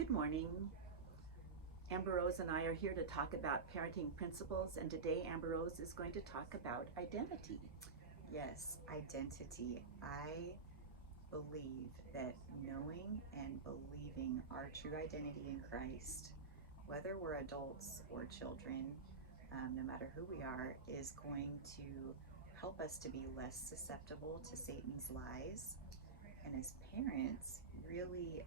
Good morning. Amber Rose and I are here to talk about parenting principles, and today Amber Rose is going to talk about identity. Yes, identity. I believe that knowing and believing our true identity in Christ, whether we're adults or children, no matter who we are, is going to help us to be less susceptible to Satan's lies. And as parents, really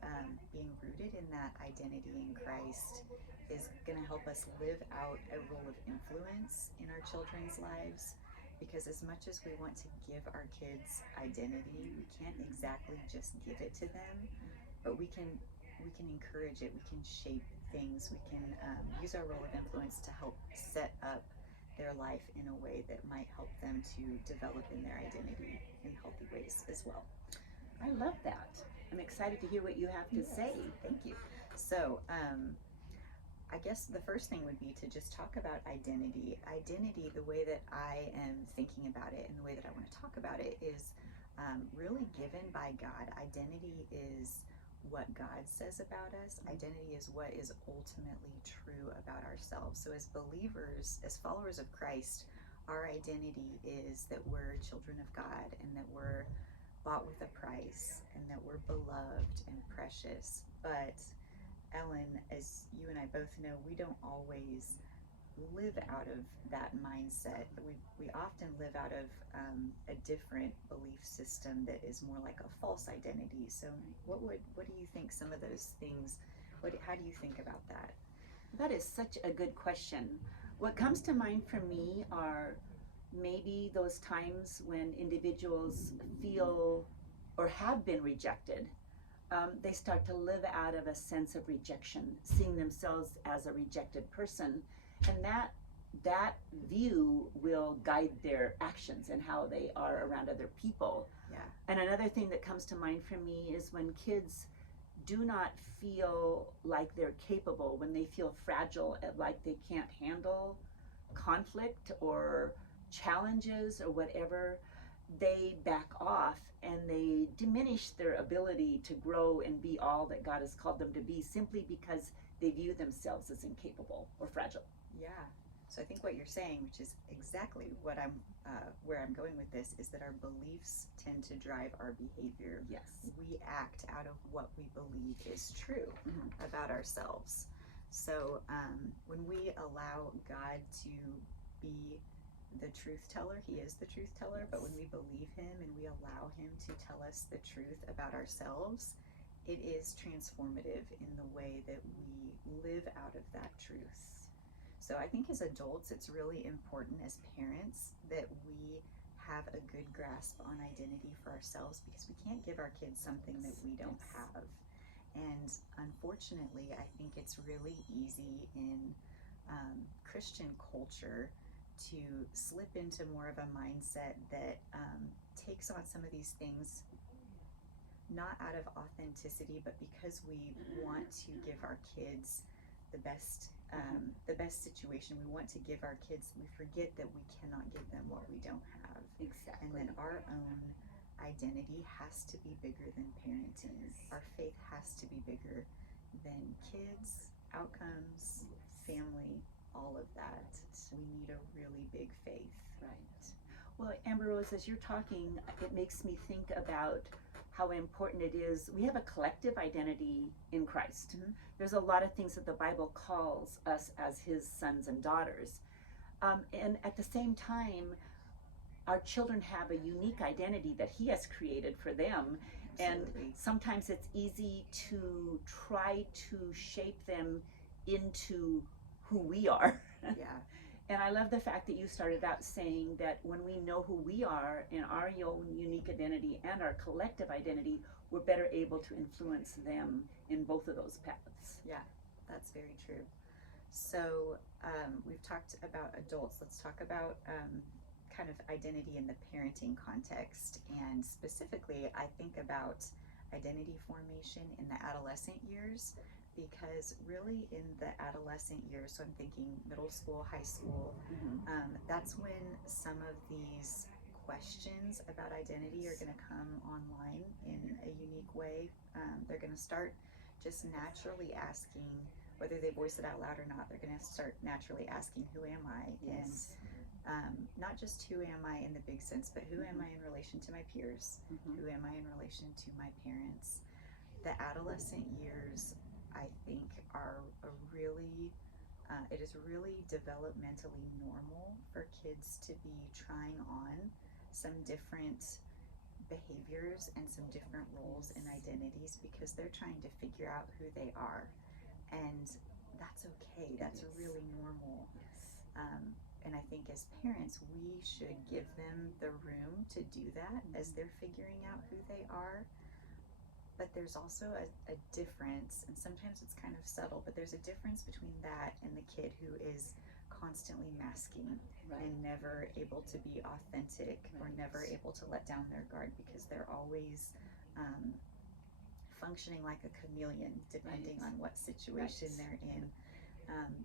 being rooted in that identity in Christ is going to help us live out a role of influence in our children's lives. Because as much as we want to give our kids identity, we can't exactly just give it to them, but we can encourage it. We can shape things. We can use our role of influence to help set up their life in a way that might help them to develop in their identity in healthy ways as well. I love that. I'm excited to hear what you have to Yes, say. thank you. So, I guess the first thing would be to just talk about identity. Identity, the way that I am thinking about it and the way that I want to talk about it is really given by God. Identity is what God says about us, identity is what is ultimately true about ourselves. So, as believers, as followers of Christ, our identity is that we're children of God and that we're bought with a price and that we're beloved and precious. But Ellen, as you and I both know, we don't always live out of that mindset. We often live out of a different belief system that is more like a false identity. So, what do you think? Some of those things. How do you think about that? That is such a good question. What comes to mind for me are maybe those times when individuals feel or have been rejected. They start to live out of a sense of rejection, seeing themselves as a rejected person, and that view will guide their actions and how they are around other people. Yeah. And another thing that comes to mind for me is when kids do not feel like they're capable, when they feel fragile, like they can't handle conflict or challenges or whatever, they back off and they diminish their ability to grow and be all that God has called them to be simply because they view themselves as incapable or fragile. Yeah. So I think what you're saying, which is exactly what where I'm going with this, is that our beliefs tend to drive our behavior. Yes. We act out of what we believe is true about ourselves. So when we allow God to be the truth teller, He is the truth teller, but when we believe Him and we allow Him to tell us the truth about ourselves, it is transformative in the way that we live out of that truth. So I think as adults, it's really important as parents that we have a good grasp on identity for ourselves, because we can't give our kids something that we don't have. And unfortunately, I think it's really easy in Christian culture to slip into more of a mindset that takes on some of these things not out of authenticity, but because we want to give our kids the best situation. We want to give our kids. We forget that we cannot give them what we don't have. Exactly. And that our own identity has to be bigger than parenting. Our faith has to be bigger than kids, outcomes, family, all of that. We need a really big faith. Right. Well, Amber Rose, as you're talking, it makes me think about how important it is. We have a collective identity in Christ. There's a lot of things that the Bible calls us as His sons and daughters. And at the same time, our children have a unique identity that He has created for them. Absolutely. And sometimes it's easy to try to shape them into who we are. Yeah. And I love the fact that you started out saying that when we know who we are in our own unique identity and our collective identity, we're better able to influence them in both of those paths. Yeah, that's very true. So we've talked about adults. Let's talk about kind of identity in the parenting context. And specifically, I think about identity formation in the adolescent years, because really in the adolescent years, so I'm thinking middle school, high school, that's when some of these questions about identity are going to come online in a unique way. They're going to start just naturally asking, whether they voice it out loud or not, they're going to start naturally asking, who am I? Yes. And not just who am I in the big sense, but who am I in relation to my peers? Who am I in relation to my parents? The adolescent years, I think, are a really, it is really developmentally normal for kids to be trying on some different behaviors and some different roles and identities because they're trying to figure out who they are. And that's okay. That's really normal. Yes. And I think as parents, we should give them the room to do that as they're figuring out who they are. But there's also a difference, and sometimes it's kind of subtle, but there's a difference between that and the kid who is constantly masking Right. and never able to be authentic or Right. never able to let down their guard because they're always functioning like a chameleon depending Right. on what situation Right. they're in.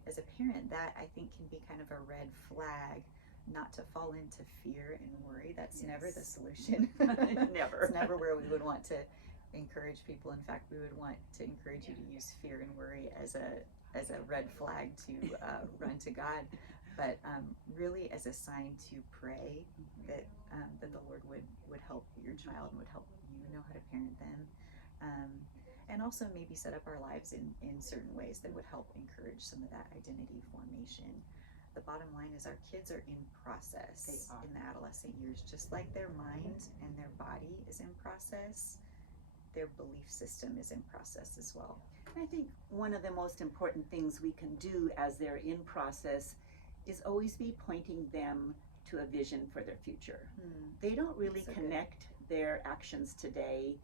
As a parent, that I think can be kind of a red flag not to fall into fear and worry. That's never the solution. Never. It's never where we would want to encourage people. In fact, we would want to encourage you to use fear and worry as a red flag to run to God, but really as a sign to pray that that the Lord would help your child and would help you know how to parent them. And also maybe set up our lives in certain ways that would help encourage some of that identity formation. The bottom line is our kids are in process in the adolescent years, just like their mind and their body is in process, their belief system is in process as well. I think one of the most important things we can do as they're in process is always be pointing them to a vision for their future. They don't really connect their actions today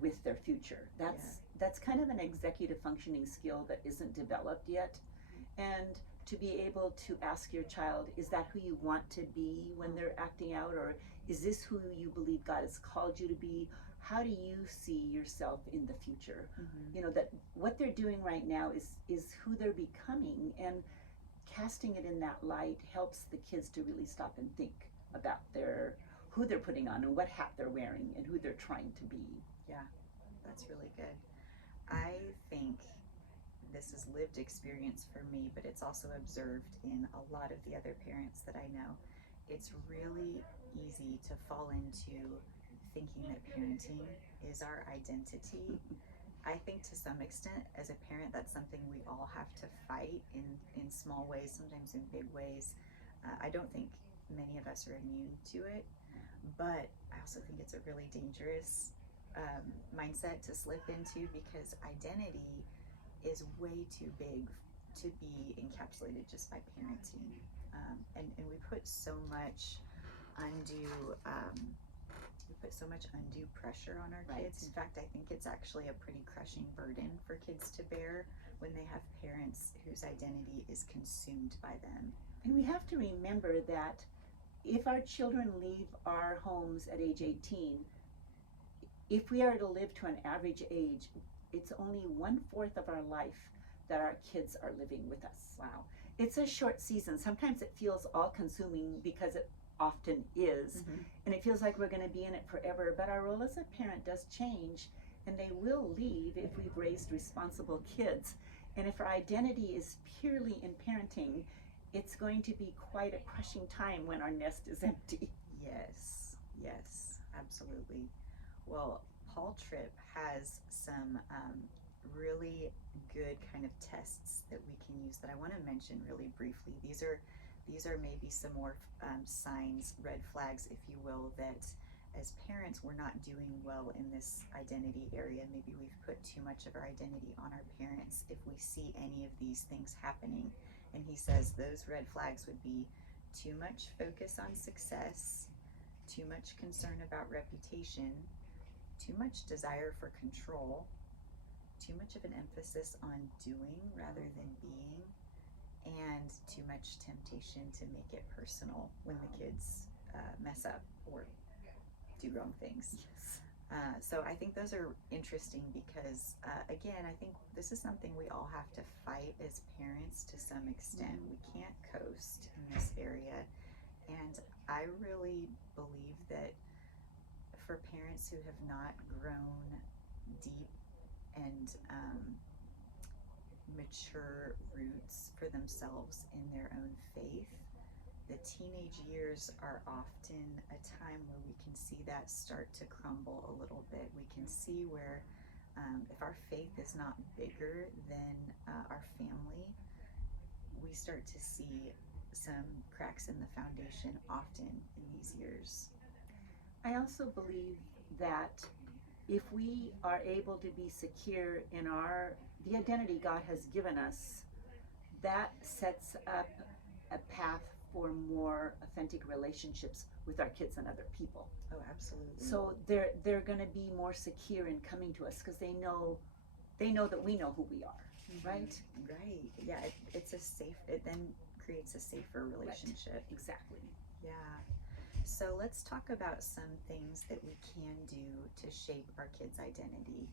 with their future. That's kind of an executive functioning skill that isn't developed yet. And to be able to ask your child, is that who you want to be when they're acting out, or is this who you believe God has called you to be? How do you see yourself in the future? You know, that what they're doing right now is who they're becoming, and casting it in that light helps the kids to really stop and think about who they're putting on and what hat they're wearing and who they're trying to be. Yeah, that's really good. I think this is lived experience for me, but it's also observed in a lot of the other parents that I know. It's really easy to fall into thinking that parenting is our identity. I think to some extent, as a parent, that's something we all have to fight in small ways, sometimes in big ways. I don't think many of us are immune to it, but I also think it's a really dangerous mindset to slip into because identity is way too big to be encapsulated just by parenting. And we put so much undue pressure on our kids. In fact, I think it's actually a pretty crushing burden for kids to bear when they have parents whose identity is consumed by them. And we have to remember that if our children leave our homes at age 18, if we are to live to an average age, it's only 1/4 of our life that our kids are living with us. Wow. It's a short season. Sometimes it feels all-consuming because it often is, and it feels like we're going to be in it forever, but our role as a parent does change, and they will leave if we've raised responsible kids. And if our identity is purely in parenting, it's going to be quite a crushing time when our nest is empty. Yes, absolutely. Well, Paul Tripp has some really good kind of tests that we can use that I want to mention really briefly. These are maybe some more signs, red flags, if you will, that as parents we're not doing well in this identity area. Maybe we've put too much of our identity on our parents if we see any of these things happening. And he says those red flags would be too much focus on success, too much concern about reputation, too much desire for control, too much of an emphasis on doing rather than being, and too much temptation to make it personal when the kids mess up or do wrong things. So I think those are interesting because, again, I think this is something we all have to fight as parents to some extent. We can't coast in this area. And I really believe that for parents who have not grown deep and mature roots for themselves in their own faith, the teenage years are often a time where we can see that start to crumble a little bit. We can see where if our faith is not bigger than our family, we start to see some cracks in the foundation often in these years. I also believe that if we are able to be secure in the identity God has given us, that sets up a path for more authentic relationships with our kids and other people. Oh, absolutely. So they're going to be more secure in coming to us because they know that we know who we are, right? Right. Yeah. It then creates a safer relationship. Right. Exactly. Yeah. So let's talk about some things that we can do to shape our kids' identity.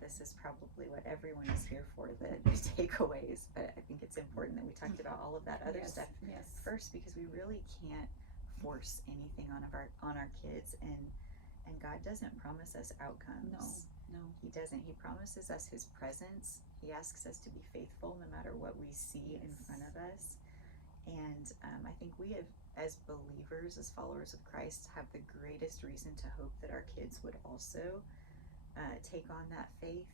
This is probably what everyone is here for, the takeaways, but I think it's important that we talked about all of that other stuff first, because we really can't force anything on our kids, and God doesn't promise us outcomes. No. He doesn't. He promises us his presence. He asks us to be faithful no matter what we see in front of us. And I think we have, as believers, as followers of Christ, have the greatest reason to hope that our kids would also take on that faith.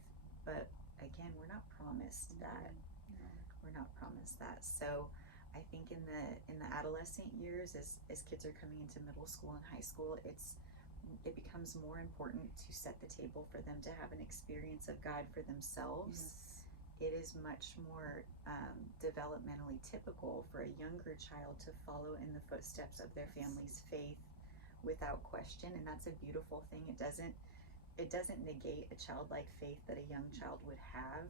But again, we're not promised that. No. We're not promised that. So I think in the adolescent years, as kids are coming into middle school and high school, it becomes more important to set the table for them to have an experience of God for themselves. Yes. It is much more developmentally typical for a younger child to follow in the footsteps of their family's faith without question, and that's a beautiful thing. It doesn't negate a childlike faith that a young child would have,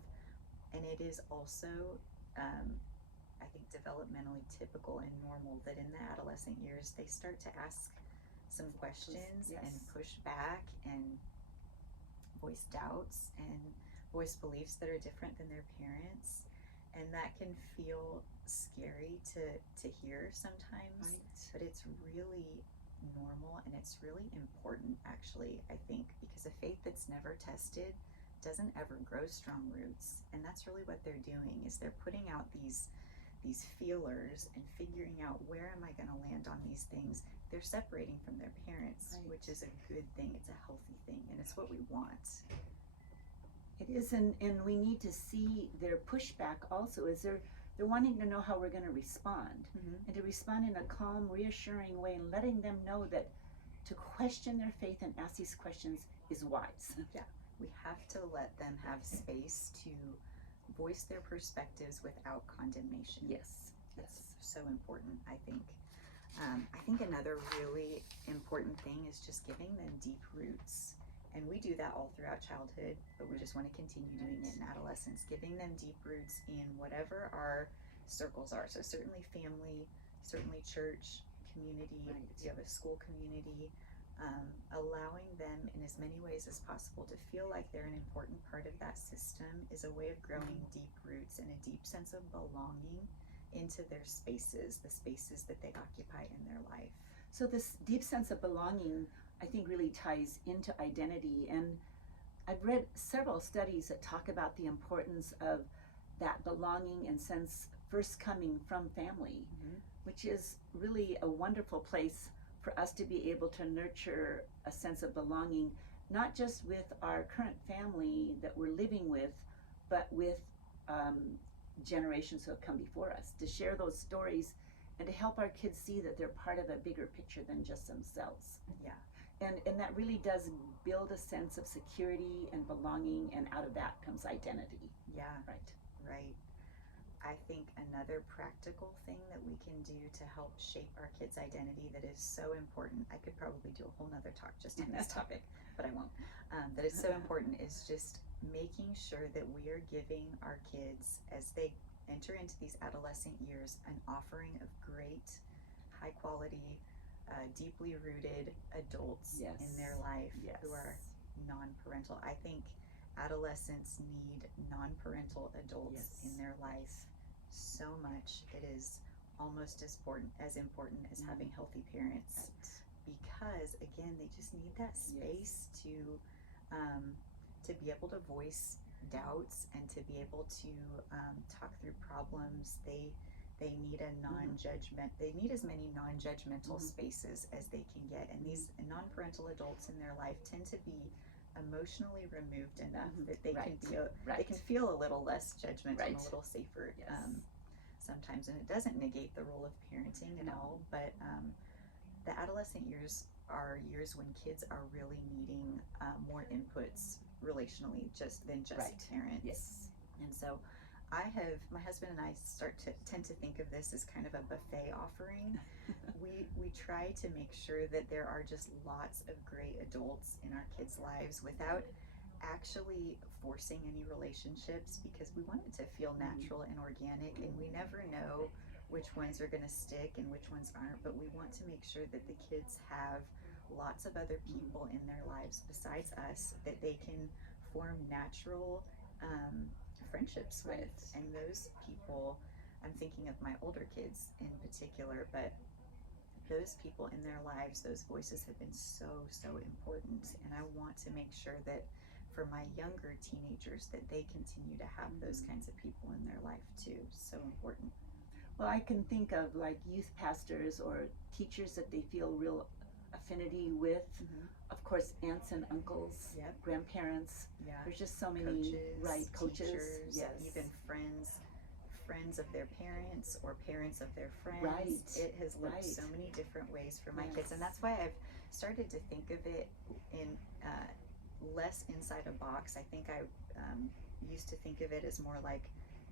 and it is also I think developmentally typical and normal that in the adolescent years they start to ask some questions and push back and voice doubts and voice beliefs that are different than their parents, and that can feel scary to hear sometimes, but it's really normal, and it's really important, actually, I think, because a faith that's never tested doesn't ever grow strong roots. And that's really what they're doing, is they're putting out these feelers and figuring out, where am I going to land on these things. They're separating from their parents, which is a good thing. It's a healthy thing, and it's what we want. It is, and we need to see their pushback also, is they're wanting to know how we're going to respond, and to respond in a calm, reassuring way, and letting them know that to question their faith and ask these questions is wise. Yeah, we have to let them have space to voice their perspectives without condemnation. Yes. That's so important, I think. I think another really important thing is just giving them deep roots. And we do that all throughout childhood, but we just want to continue doing it in adolescence, giving them deep roots in whatever our circles are. So certainly family, certainly church, community, if you have a school community, allowing them in as many ways as possible to feel like they're an important part of that system is a way of growing deep roots and a deep sense of belonging into their spaces, the spaces that they occupy in their life. So this deep sense of belonging, I think, really ties into identity. And I've read several studies that talk about the importance of that belonging and sense first coming from family, which is really a wonderful place for us to be able to nurture a sense of belonging, not just with our current family that we're living with, but with generations who have come before us, to share those stories and to help our kids see that they're part of a bigger picture than just themselves. Yeah. And that really does build a sense of security and belonging, and out of that comes identity. Yeah. Right. I think another practical thing that we can do to help shape our kids' identity that is so important, I could probably do a whole nother talk just on this topic, but I won't, that is so important, is just making sure that we are giving our kids, as they enter into these adolescent years, an offering of great, high quality, deeply rooted adults in their life who are non-parental. I think adolescents need non-parental adults in their life so much. It is almost as important as having healthy parents, because again, they just need that space to be able to voice doubts and to be able to talk through problems. They need a non-judgment. They need as many non-judgmental spaces as they can get. And these non-parental adults in their life tend to be emotionally removed enough that they can be they can feel a little less judgmental and a little safer sometimes. And it doesn't negate the role of parenting at all, but the adolescent years are years when kids are really needing more inputs relationally than just parents. Yes. And so my husband and I tend to think of this as kind of a buffet offering. We try to make sure that there are just lots of great adults in our kids' lives without actually forcing any relationships, because we want it to feel natural and organic, and we never know which ones are going to stick and which ones aren't, but we want to make sure that the kids have lots of other people in their lives besides us that they can form natural friendships with. And those people, I'm thinking of my older kids in particular, but those people in their lives, those voices have been so important, and I want to make sure that for my younger teenagers that they continue to have those kinds of people in their life too. So important. Well, I can think of like youth pastors or teachers that they feel real affinity with. Of course, aunts and uncles, grandparents. There's just so many coaches, teachers, even friends of their parents or parents of their friends. It has looked so many different ways for my kids, and that's why I've started to think of it in less inside a box. I think I used to think of it as more like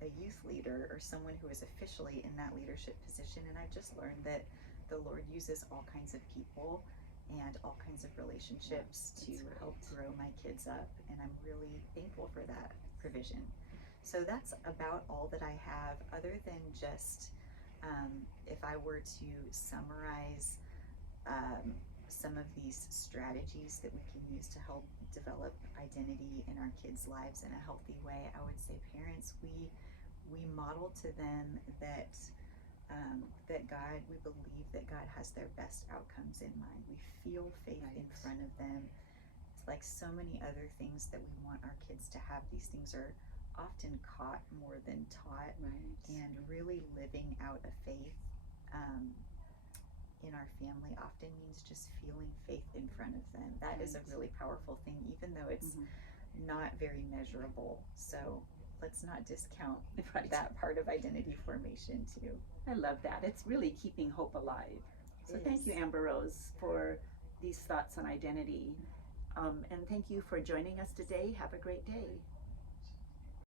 a youth leader or someone who is officially in that leadership position, and I've just learned that the Lord uses all kinds of people and all kinds of relationships to help grow my kids up, and I'm really thankful for that provision. So that's about all that I have, other than just if I were to summarize some of these strategies that we can use to help develop identity in our kids' lives in a healthy way, I would say parents, we model to them that we believe that God has their best outcomes in mind. We feel faith in front of them. It's like so many other things that we want our kids to have. These things are often caught more than taught, and really living out a faith in our family often means just feeling faith in front of them. That is a really powerful thing, even though it's not very measurable. So let's not discount that part of identity formation too. I love that. It's really keeping hope alive. So thank you, Amber Rose, for these thoughts on identity. And thank you for joining us today. Have a great day.